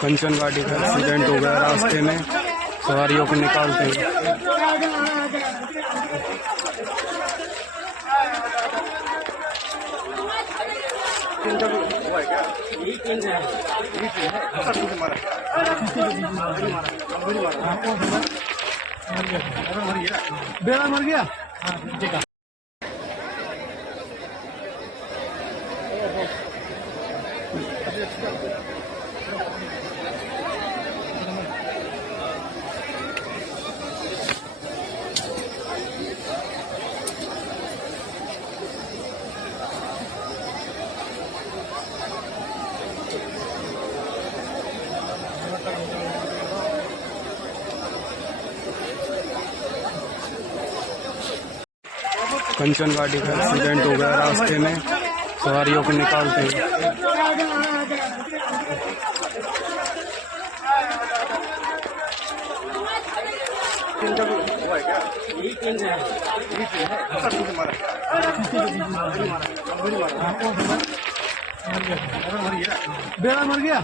कंचन गाड़ी का एक्सीडेंट हो गया रास्ते में, सवारियों को निकालते हैं। बेड़ा मर गया। कंचन गाड़ी का एक्सीडेंट हो गया रास्ते में, सवारियों को निकालते हैं। बेड़ा मर गया।